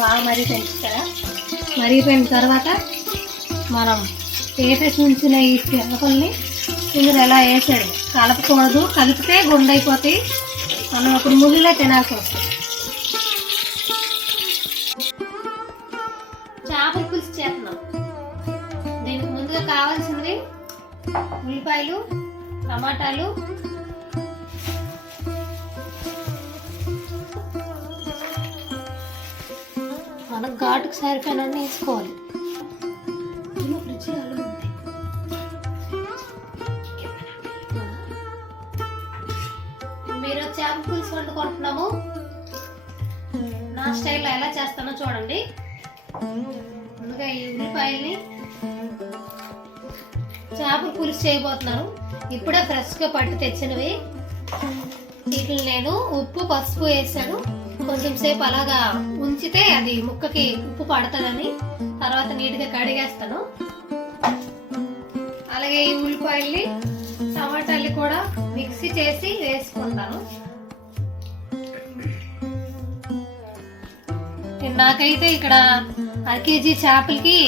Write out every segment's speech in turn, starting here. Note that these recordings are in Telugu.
బాగా మరిగిపోయింది. మరిగిపోయిన తర్వాత మనం వేసేసి ఉంచిన ఈ చేపల్ని ఇందులో ఎలా వేసాడు. కలపకూడదు, కలిపితే గుండైపోతాయి. మనం అప్పుడు ముళ్ళులో తినాల్సి వస్తుంది. చేపల పులుసు చేస్తున్నాం. దీనికి ముందుగా కావాల్సినవి ఉల్లిపాయలు, టమాటాలు, మనకు ఘాటుకు సరిపోయిన వేసుకోవాలి. మీరు చేప పులుసు వండుకుంటున్నాము, నా స్టైల్లో ఎలా చేస్తానో చూడండి. ముందుగా ఈ ఉల్లిపాయల్ని చేపల పులుసు చేయబోతున్నాను. ఇప్పుడే ఫ్రెష్గా పట్టి తెచ్చినవి. వీటిని నేను ఉప్పు, పసుపు వేసాను. కొంచెం సేపు అలాగా ఉంచితే అది ముక్కకి ఉప్పు పడుతుందని తర్వాత నీట్గా కడిగేస్తాను. అలాగే ఈ ఉల్లిపాయల్ని, టమాటాలు కూడా మిక్సీ చేసి వేసుకుంటాను. నాకైతే ఇక్కడ 1 కేజీ చేపలకి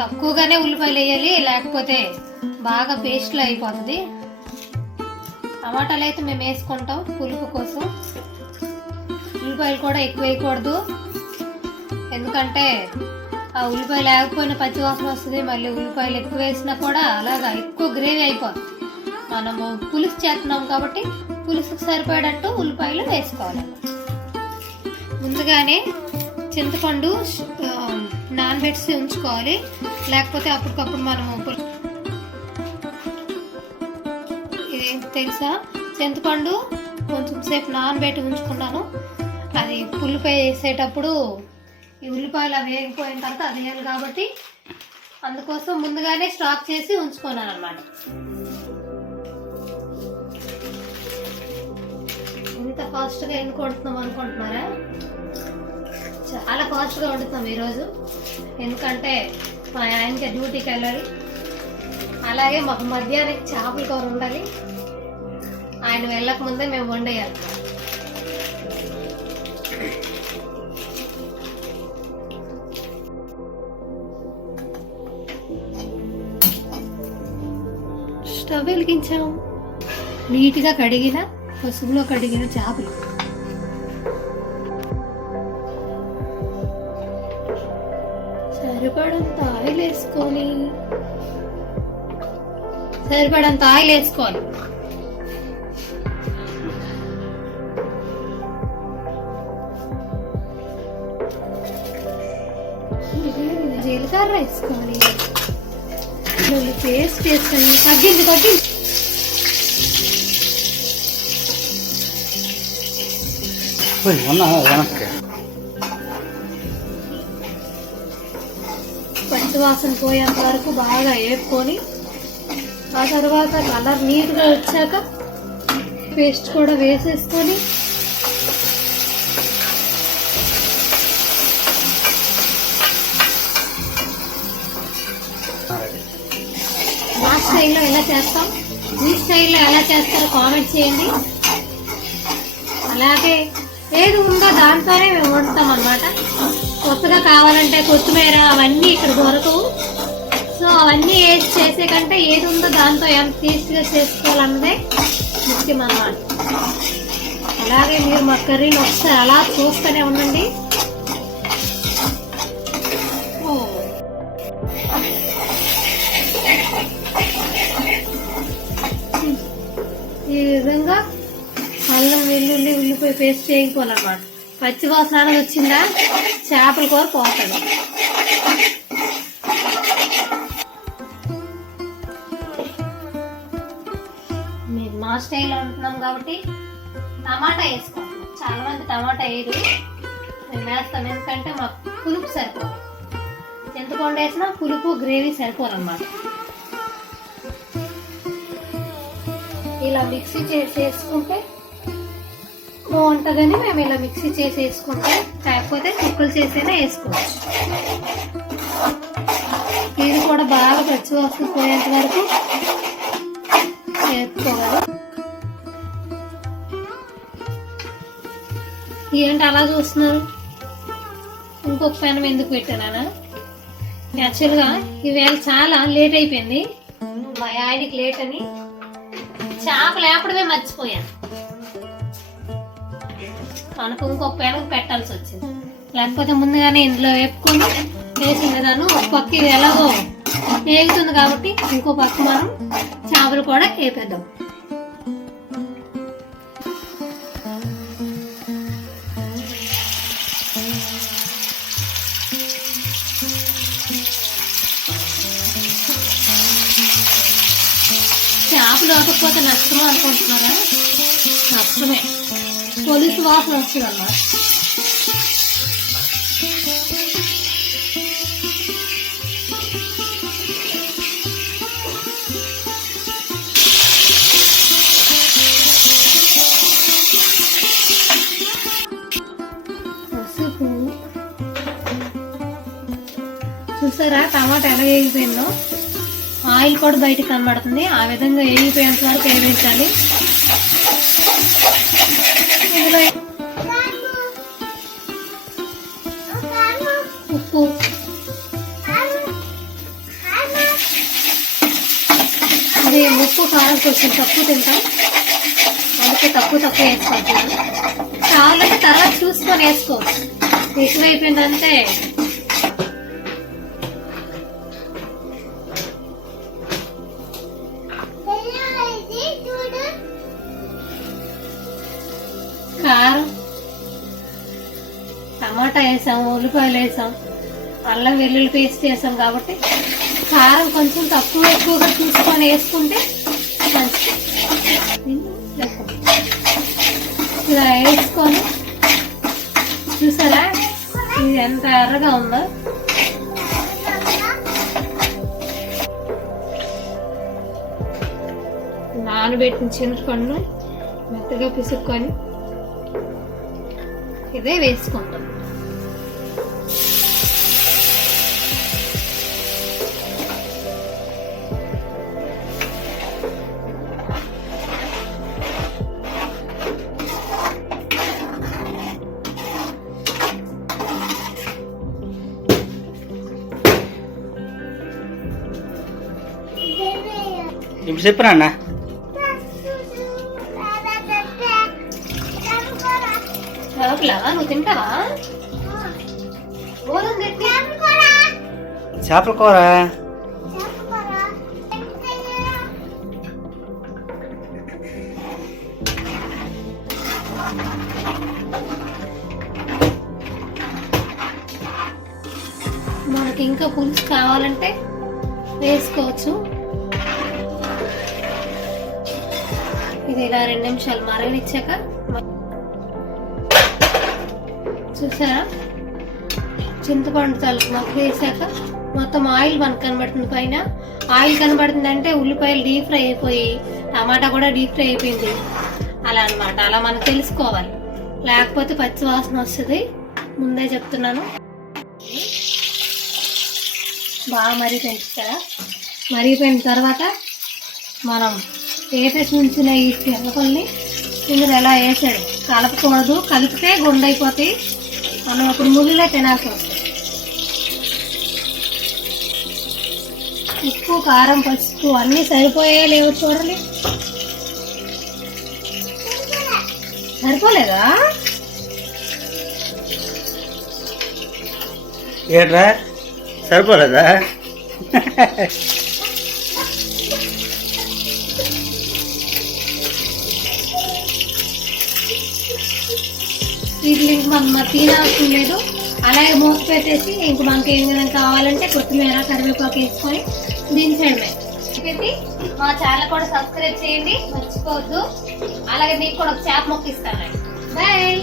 తక్కువగానే ఉల్లిపాయలు వేయాలి, లేకపోతే బాగా పేస్ట్లో అయిపోతుంది. టమాటాలు అయితే మేము వేసుకుంటాం పులుపు కోసం. ఉల్లిపాయలు కూడా ఎక్కువ వేయకూడదు, ఎందుకంటే ఆ ఉల్లిపాయలు లేకపోయినా పచ్చి వాసన వస్తుంది. మళ్ళీ ఉల్లిపాయలు ఎక్కువ వేసినా కూడా అలాగా ఎక్కువ గ్రేవీ అయిపోతుంది. మనము పులుసు చేస్తున్నాం కాబట్టి పులుసుకు సరిపడట్టు ఉల్లిపాయలు వేసుకోవాలి. ముందుగానే చింతపండు నానబెట్టి ఉంచుకోవాలి, లేకపోతే అప్పటికప్పుడు మనము ఇది తెలుసా, చింతపండు కొంచెం సేపు నానబెట్టి ఉంచుకున్నాను. అది పులిపై వేసేటప్పుడు ఈ ఉల్లిపాయలు అవి వేగిపోయిన తర్వాత అది వేయాలి కాబట్టి అందుకోసం ముందుగానే స్టాక్ చేసి ఉంచుకున్నాను అన్నమాట. ఇంత ఫాస్ట్గా ఎందుకు వండుతున్నాం అనుకుంటున్నారా? చాలా ఫాస్ట్గా వండుతాం ఈరోజు, ఎందుకంటే మా ఆయనకి డ్యూటీకి వెళ్ళాలి. అలాగే మాకు మధ్యాహ్నం చేపల కూర ఉండాలి. ఆయన వెళ్ళక ముందే మేము వండేయాలి. స్టవ్ వెలిగించాము. నీట్గా కడిగిన పసుపులో కడిగిన చేపలు సరిపడంత ఆయిల్ వేసుకోవాలి. జీలకర్ర వేసుకోవాలి. పేస్ట్ వేసుకొని తగ్గింది పచ్చి వాసన పోయేంత వరకు బాగా వేపుకొని ఆ తర్వాత కలర్ నీట్గా వచ్చాక పేస్ట్ కూడా వేసేసుకొని మా స్టైల్లో ఎలా చేస్తాం, మీ స్టైల్లో ఎలా చేస్తారో కామెంట్ చేయండి. అలాగే ఏది ఉందో దాంతోనే మేము వండుతాం అన్నమాట. కొత్తగా కావాలంటే కొత్తిమీర అవన్నీ ఇక్కడ దొరకవు. సో అవన్నీ వేసి చేసే కంటే ఏది ఉందో దాంతో ఎంత టేస్ట్గా చేసుకోవాలన్నదే ముఖ్యం అన్నమాట. అలాగే మీరు మా కర్రీని ఒకసారి అలా చూస్తూనే ఉండండి. ఈ విధంగా అల్లం, వెల్లుల్లి, ఉల్లిపాయ పేస్ట్ చేయకపోవాలన్నమాట. పచ్చి వాసన వచ్చిందా చేపల కూర పోతుంది. మేము మా స్టైల్లో ఉంటున్నాం కాబట్టి టమాటా వేసుకుంటాం. చాలా మంది టమాటా వేయరు, మేము వేస్తాం. ఎందుకంటే మాకు పులుపు సరిపోదు. చింతపండు వేసినా పులుపు గ్రేవీ సరిపోదన్నమాట. ఇలా మిక్సీ చేసి వేసుకుంటే బాగుంటుందని మేము ఇలా మిక్సీ చేసి వేసుకుంటే, కాకపోతే కుక్కలు చేసేనే వేసుకోవచ్చు. ఇది కూడా బాగా పచ్చి వాసన పోయేంత వరకు వేసుకోవాలి. ఏంటి అలా చూస్తున్నారు? ఇంకొక పెనం ఎందుకు పెట్టానా, యాక్చువల్గా ఈవేళ చాలా లేట్ అయిపోయింది. మా ఆయనకి లేట్ అని చేపలు వేపడమే మర్చిపోయాను. మనకు ఇంకొక పెనం పెట్టాల్సి వచ్చింది. లేకపోతే ముందుగానే ఇంట్లో వేపుకొని వేసిన విధానం ఒక పక్క ఇది ఎలాగో వేగుతుంది కాబట్టి ఇంకో పక్క మనం చేపలు కూడా వేపేద్దాం. చేపలు వేపకపోతే నష్టమే అనుకుంటున్నారా? నష్టమే, పోలీసు వాసన వస్తుంది అన్నమాట. చూసారా టమాటా ఎలా వేగిపోయిందో, ఆయిల్ కూడా బయటకు కనబడుతుంది. ఆ విధంగా వేగిపోయేంత వరకు వేయించాలి. ఇందులో ఉప్పు, అది ఉప్పు కారం కొంచెం తక్కువ తింటాం, అందుకే తక్కువ వేసుకుంటున్నాను. కావాలంటే తర్వాత చూసుకొని వేసుకోవచ్చు. ఎక్కువైపోయిందంటే కారం, టమాటా వేసాం, ఉల్లిపాయలు వేసాం, అల్లం వెల్లుల్లి పేస్ట్ వేసాం కాబట్టి కారం కొంచెం ఎక్కువగా చూసుకొని వేసుకుంటే ఇలా వేసుకొని చూసారా ఇది ఎంత ఎర్రగా ఉందో. నానబెట్టిన చింతపండు మెత్తగా పిసుక్కొని ఇదే వేసుకుంటాం. ఇప్పుడు చెప్పరా అన్న? నువ్వు తింటావా? చేపల కూర మనకి ఇంకా పులుసు కావాలంటే వేసుకోవచ్చు. ఇది ఇలా 2 నిమిషాలు మరగనిచ్చాక చూసారా చింతపండు తలకు మొక్క వేసాక మొత్తం ఆయిల్ మనకు కనబడుతుంది. పైన ఆయిల్ కనబడుతుంది అంటే ఉల్లిపాయలు డీప్ ఫ్రై అయిపోయి టమాటా కూడా డీప్ ఫ్రై అయిపోయింది అలా అన్నమాట. అలా మనం తెలుసుకోవాలి, లేకపోతే పచ్చి వాసన వస్తుంది. ముందే చెప్తున్నాను. బాగా మరిగిపోయింది. మరిగిపోయిన తర్వాత మనం వేసేసి ఉంచిన ఈ తెల్లపల్లి ఇందులో ఎలా వేసాడు. కలపకూడదు, కలిపితే గుండైపోతాయి. మనం అప్పుడు ముళ్ళే తినాల్సి వస్తుంది. ఉప్పు, కారం, పసుపు అన్నీ సరిపోయే లేవు చూడండి. సరిపోలేదా? ఏట్రా సరిపోలేదా? వీటిని మనం తినాల్సిన లేదు. అలాగే మూత పెట్టేసి ఇంక మనకి ఏమైనా కావాలంటే కొత్తిమీర, కరివేపాకు వేసుకొని దించడమే. మా ఛానల్ కూడా సబ్స్క్రైబ్ చేయండి, మర్చిపోవద్దు. అలాగే మీకు కూడా ఒక చేప మొక్క ఇస్తాను. బాయ్.